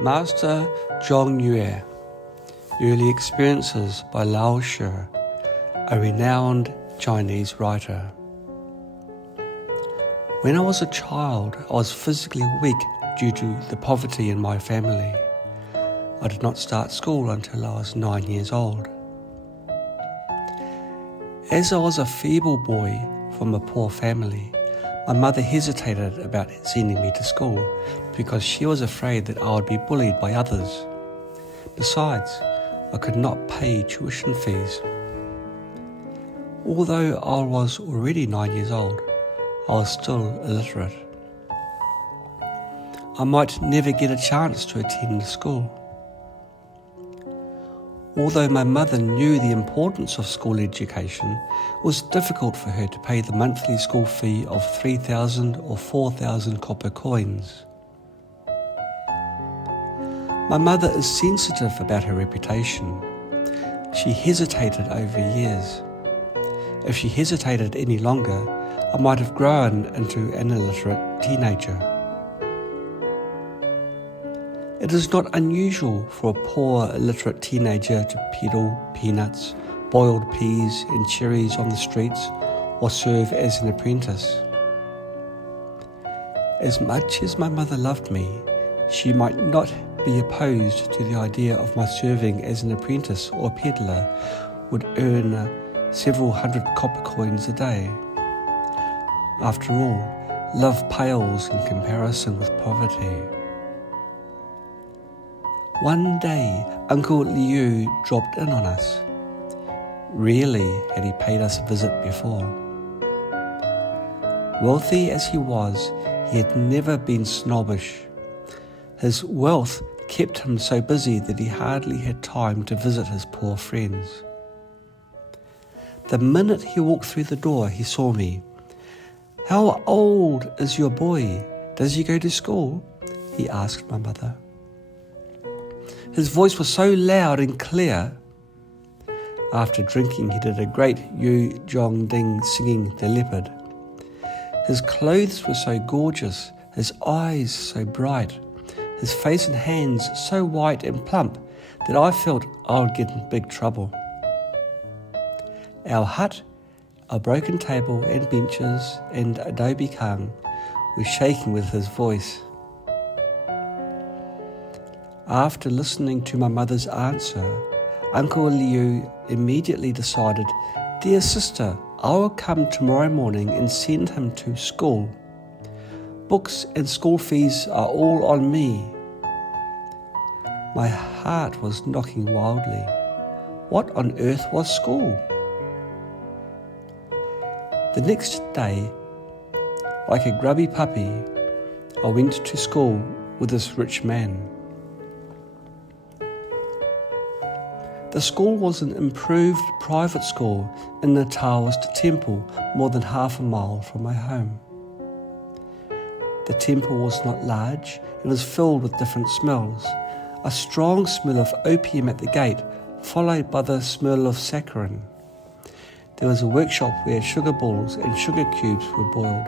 Master Zongyue, Early Experiences by Lao Shi, a renowned Chinese writer. When I was a child, I was physically weak due to the poverty in my family. I did not start school until I was 9 years old. As I was a feeble boy from a poor family, my mother hesitated about sending me to school because she was afraid that I would be bullied by others. Besides, I could not pay tuition fees. Although I was already 9 years old, I was still illiterate. I might never get a chance to attend school. Although my mother knew the importance of school education, it was difficult for her to pay the monthly school fee of 3,000 or 4,000 copper coins. My mother is sensitive about her reputation. She hesitated over years. If she hesitated any longer, I might have grown into an illiterate teenager. It is not unusual for a poor, illiterate teenager to peddle peanuts, boiled peas and cherries on the streets or serve as an apprentice. As much as my mother loved me, she might not be opposed to the idea of my serving as an apprentice or peddler would earn several hundred copper coins a day. After all, love pales in comparison with poverty. One day, Uncle Liu dropped in on us. Rarely had he paid us a visit before. Wealthy as he was, he had never been snobbish. His wealth kept him so busy that he hardly had time to visit his poor friends. The minute he walked through the door, he saw me. "How old is your boy? Does he go to school?" he asked my mother. His voice was so loud and clear. After drinking, he did a great Yu Zhongding singing the leopard. His clothes were so gorgeous, his eyes so bright, his face and hands so white and plump that I felt I would get in big trouble. Our hut, our broken table and benches and adobe kang were shaking with his voice. After listening to my mother's answer, Uncle Liu immediately decided, "Dear sister, I will come tomorrow morning and send him to school. Books and school fees are all on me." My heart was knocking wildly. What on earth was school? The next day, like a grubby puppy, I went to school with this rich man. The school was an improved private school in the Taoist temple more than half a mile from my home. The temple was not large and was filled with different smells. A strong smell of opium at the gate, followed by the smell of saccharin. There was a workshop where sugar balls and sugar cubes were boiled.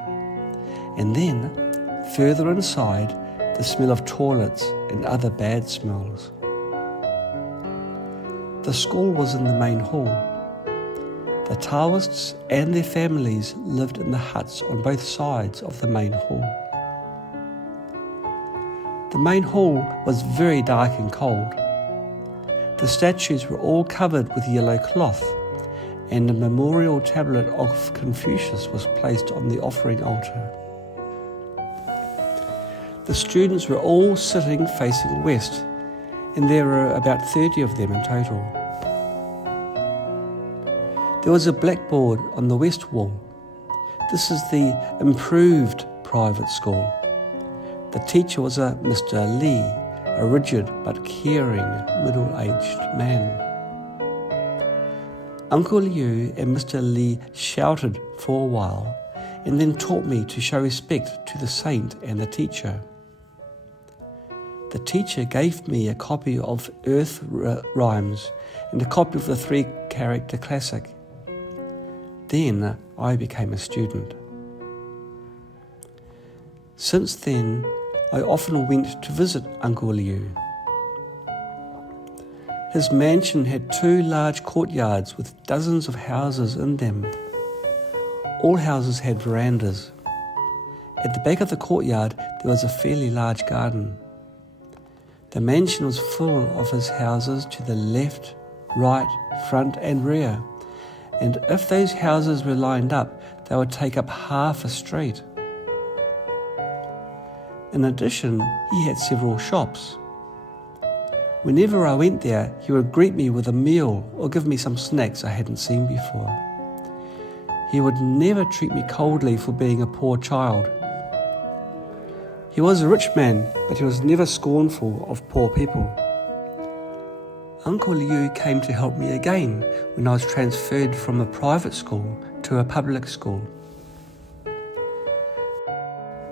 And then, further inside, the smell of toilets and other bad smells. The school was in the main hall. The Taoists and their families lived in the huts on both sides of the main hall. The main hall was very dark and cold. The statues were all covered with yellow cloth, and a memorial tablet of Confucius was placed on the offering altar. The students were all sitting facing west, and there were about 30 of them in total. There was a blackboard on the west wall. This is the improved private school. The teacher was a Mr. Li, a rigid but caring middle-aged man. Uncle Liu and Mr. Li shouted for a while and then taught me to show respect to the saint and the teacher. The teacher gave me a copy of Earth Rhymes and a copy of the 3-character classic. Then I became a student. Since then, I often went to visit Uncle Liu. His mansion had 2 large courtyards with dozens of houses in them. All houses had verandas. At the back of the courtyard there was a fairly large garden. The mansion was full of his houses to the left, right, front and rear, and if those houses were lined up, they would take up half a street. In addition, he had several shops. Whenever I went there, he would greet me with a meal or give me some snacks I hadn't seen before. He would never treat me coldly for being a poor child. He was a rich man, but he was never scornful of poor people. Uncle Liu came to help me again when I was transferred from a private school to a public school.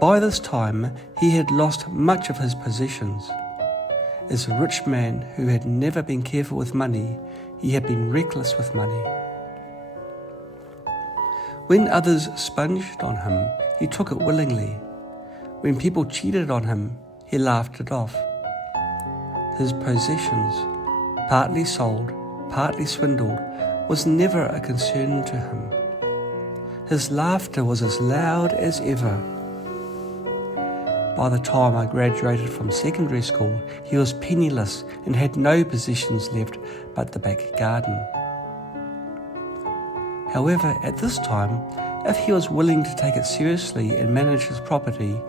By this time, he had lost much of his possessions. As a rich man who had never been careful with money, he had been reckless with money. When others sponged on him, he took it willingly. When people cheated on him, he laughed it off. His possessions, partly sold, partly swindled, was never a concern to him. His laughter was as loud as ever. By the time I graduated from secondary school, he was penniless and had no possessions left but the back garden. However, at this time, if he was willing to take it seriously and manage his property,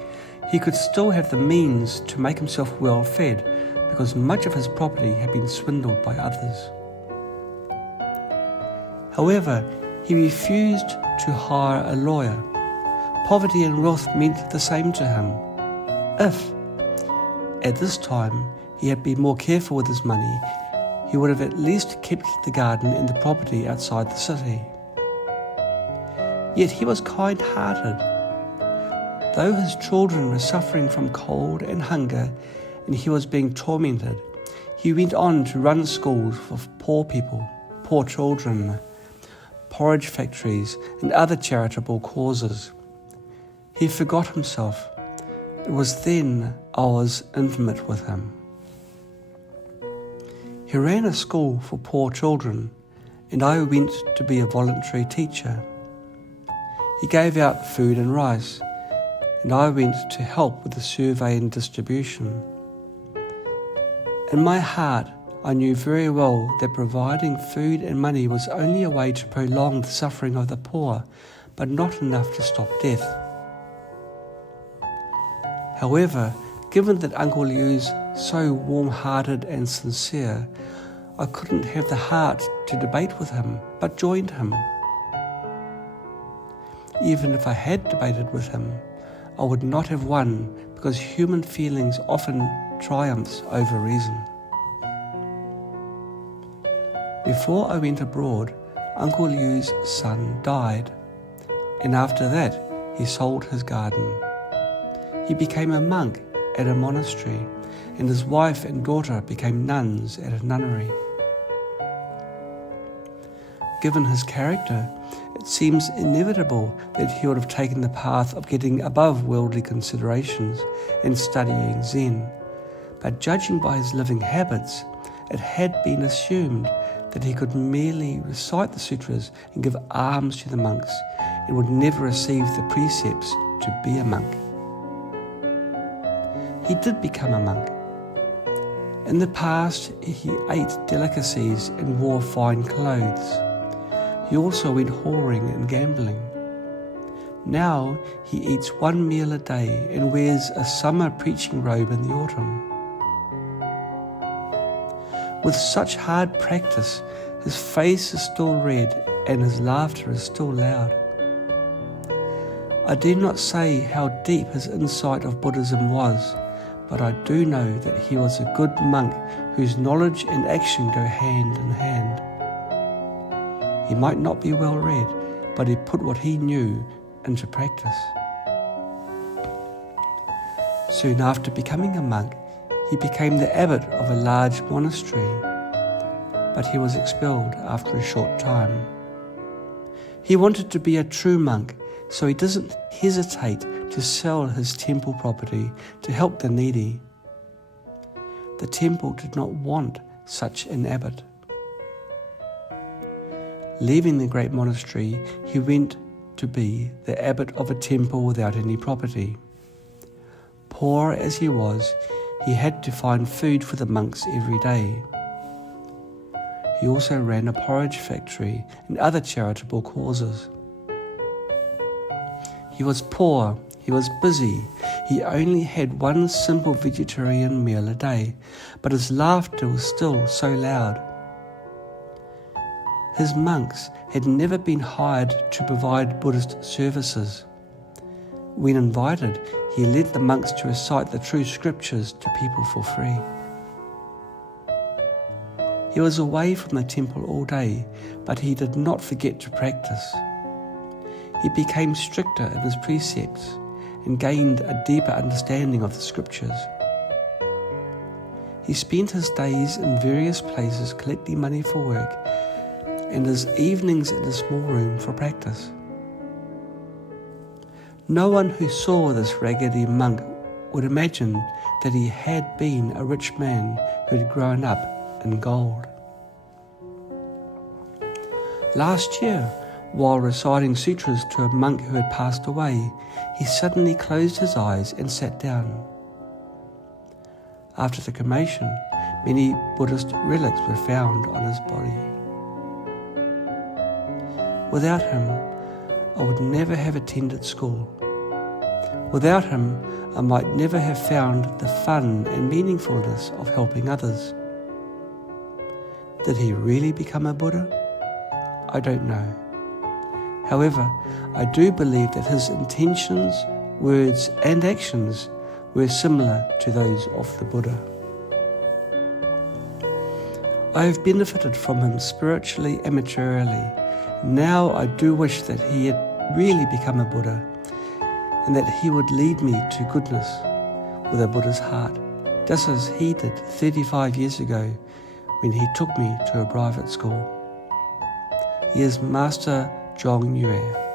he could still have the means to make himself well fed, because much of his property had been swindled by others. However, he refused to hire a lawyer. Poverty and wealth meant the same to him. If, at this time, he had been more careful with his money, he would have at least kept the garden and the property outside the city. Yet he was kind-hearted. Though his children were suffering from cold and hunger, and he was being tormented, he went on to run schools for poor people, poor children, porridge factories, and other charitable causes. He forgot himself. It was then I was intimate with him. He ran a school for poor children, and I went to be a voluntary teacher. He gave out food and rice, and I went to help with the survey and distribution. In my heart, I knew very well that providing food and money was only a way to prolong the suffering of the poor, but not enough to stop death. However, given that Uncle Liu's so warm-hearted and sincere, I couldn't have the heart to debate with him, but joined him. Even if I had debated with him, I would not have won, because human feelings often triumphs over reason. Before I went abroad, Uncle Liu's son died, and after that he sold his garden. He became a monk at a monastery, and his wife and daughter became nuns at a nunnery. Given his character, it seems inevitable that he would have taken the path of getting above worldly considerations and studying Zen, but judging by his living habits, it had been assumed that he could merely recite the sutras and give alms to the monks and would never receive the precepts to be a monk. He did become a monk. In the past, he ate delicacies and wore fine clothes. He also went whoring and gambling. Now he eats one meal a day and wears a summer preaching robe in the autumn. With such hard practice, his face is still red and his laughter is still loud. I dare not say how deep his insight of Buddhism was, but I do know that he was a good monk whose knowledge and action go hand in hand. He might not be well read, but he put what he knew into practice. Soon after becoming a monk, he became the abbot of a large monastery, but he was expelled after a short time. He wanted to be a true monk, so he doesn't hesitate to sell his temple property to help the needy. The temple did not want such an abbot. Leaving the great monastery, he went to be the abbot of a temple without any property. Poor as he was, he had to find food for the monks every day. He also ran a porridge factory and other charitable causes. He was poor, he was busy, he only had one simple vegetarian meal a day, but his laughter was still so loud. His monks had never been hired to provide Buddhist services. When invited, he led the monks to recite the true scriptures to people for free. He was away from the temple all day, but he did not forget to practice. He became stricter in his precepts and gained a deeper understanding of the scriptures. He spent his days in various places collecting money for work and his evenings in a small room for practice. No one who saw this raggedy monk would imagine that he had been a rich man who had grown up in gold. Last year, while reciting sutras to a monk who had passed away, he suddenly closed his eyes and sat down. After the cremation, many Buddhist relics were found on his body. Without him, I would never have attended school. Without him, I might never have found the fun and meaningfulness of helping others. Did he really become a Buddha? I don't know. However, I do believe that his intentions, words, and actions were similar to those of the Buddha. I have benefited from him spiritually and materially. Now I do wish that he had really become a Buddha, and that he would lead me to goodness with a Buddha's heart, just as he did 35 years ago when he took me to a private school. He is Master Zongyue.